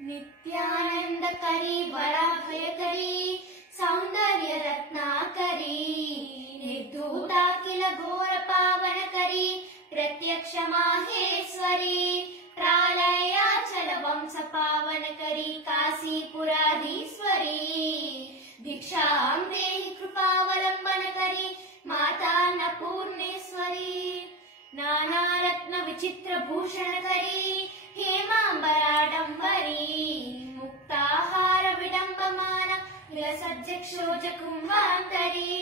नित्यानंदकरी वराभयकरी सौंदर्य रत्नाकरी निर्धूताखिल घोर पावनकरी प्रत्यक्ष माहेश्वरी प्रालयाचल वंश पावनकरी काशीपुराधीश्वरी भिक्षां देहि कृपावलंबनकरी माता अन्नपूर्णेश्वरी नानारत्न विचित्र भूषणकरी हेमांबराडंबरी मुक्ताहार विडंबमान विलसज्जक्षोज कुंभांतरी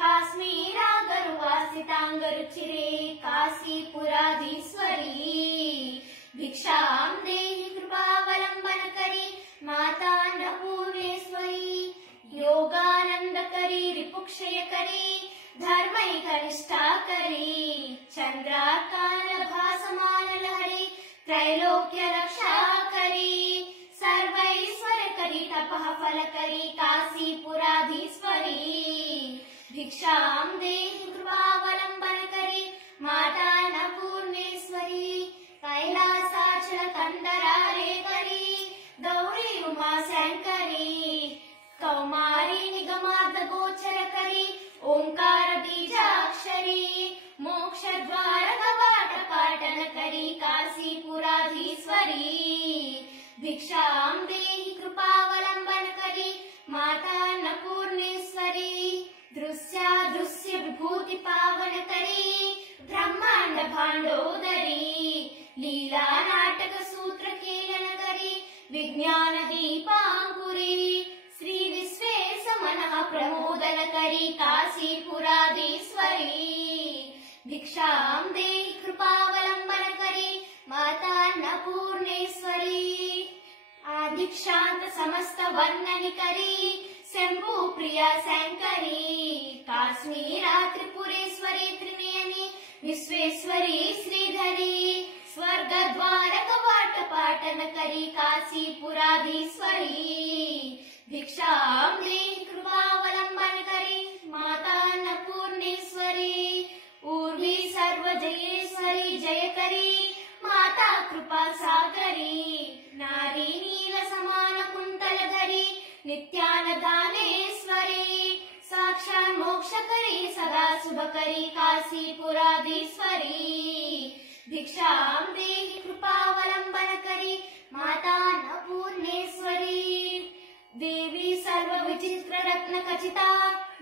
काश्मीरागरुवासितांगरुचिरे काशीपुराधीश्वरी भिक्षां देहि कृपावलंबनकरी माता अन्नपूर्णेश्वरी योगानंदकरी रिपुक्षयकरी धर्मैकनिष्ठाकरी चंद्रार्कान भासमान लहरी त्रैलोक्य रक्षाकरी सर्वैश्वर्यकरी तपः फलकरी काशीपुराधीश्वरी भिक्षां देहि कृपावलंबनकरी माता अन्नपूर्णेश्वरी कैलासाचल कंदरालेकरी गौरी उमाशंकरी कौमारी निगमार्ध गोचरकरी ओंकार बीजाक्षरी मोक्ष द्वार कवाट पाटनकरी काशीपुराधीश्वरी भिक्षां देहि कृपावलंबनकरी माता अन्नपूर्णेश्वरी दृश्यादृश्य विभूति पावनकरी ब्रह्मांड भांडोदरी लीला नाटक सूत्र केलनकरी विज्ञान दीपांकुरी श्री विश्वेश मनः प्रमोदनकरी काशीपुराधीश्वरी भिक्षां देहि कृपावलंबनकरी माता अन्नपूर्णेश्वरी आदिक्षांत समस्त वर्णनिकरी शंभु प्रिया शंकरी काश्मीरा त्रिपुरेश्वरी त्रिनयनी विश्वेश्वरी श्रीधरी स्वर्ग द्वार कवाट पाटनकरी काशीपुराधीश्वरी भिक्षां देहि कृपावलंबनकरी माता अन्नपूर्णेश्वरी ऊर्वी सर्वजयेश्वरी जयकरी माता कृपा सागरी नारी नील समान कुंतलधरी नित्यानदानेश्वरी साक्षात् मोक्षकरी सदा शुभकरी काशीपुराधीश्वरी भिक्षां देहि कृपावलंबनकरी माता अन्नपूर्णेश्वरी देवी सर्व विचित्र रत्न खचिता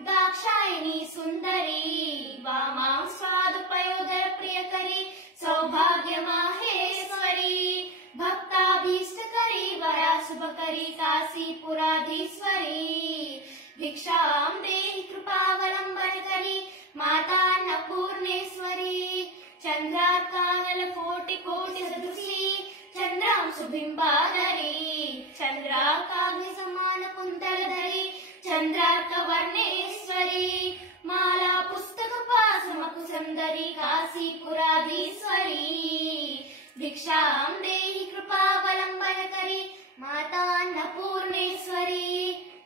दाक्षायणी सुंदरी वामां स्वादुपयोदर प्रियकरी सौभाग्य माहेश्वरी भक्ताभीष्टकरी वरा शुभकरी काशीपुराधीश्वरी भिक्षां देहि कृपावलंबनकरी माता अन्नपूर्णेश्वरी चंद्रार्कानल कोटि कोटि सदृशी चंद्रांशु बिंबाधरी चंद्रार्काग्नि समान कुंतलधरी चंद्रार्क वर्णेश्वरी माला पुस्तक पासमकुसुंदरी काशीपुराधीश्वरी भिक्षां देहि कृपावलंबनकरी माता अन्नपूर्णेश्वरी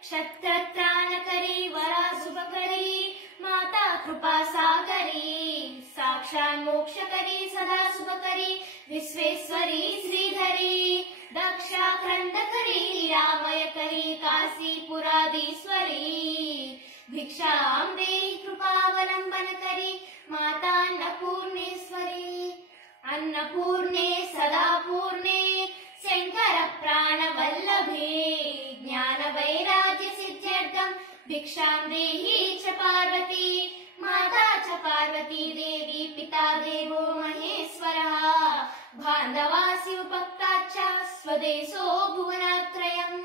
क्षत्रत्राणकरी वरा शुभकरी माता कृपा सागरी साक्षात् मोक्षकरी सदा शुभकरी विश्वेश्वरी श्रीधरी दक्षाक्रंदकरी रामयकरी काशीपुराधीश्वरी भिक्षां देहि कृपावलंबनकरी माता अन्नपूर्णेश्वरी अन्नपूर्णे सदा पूर्णे शंकर प्राणवल्लभे ज्ञान वैराग्य सिद्ध्यर्थं भिक्षां देहि च पार्वती माता च पार्वती देवी पिता देवो महेश्वरः बान्धवा शिवभक्ता च स्वदेशो भुवनत्रयम्।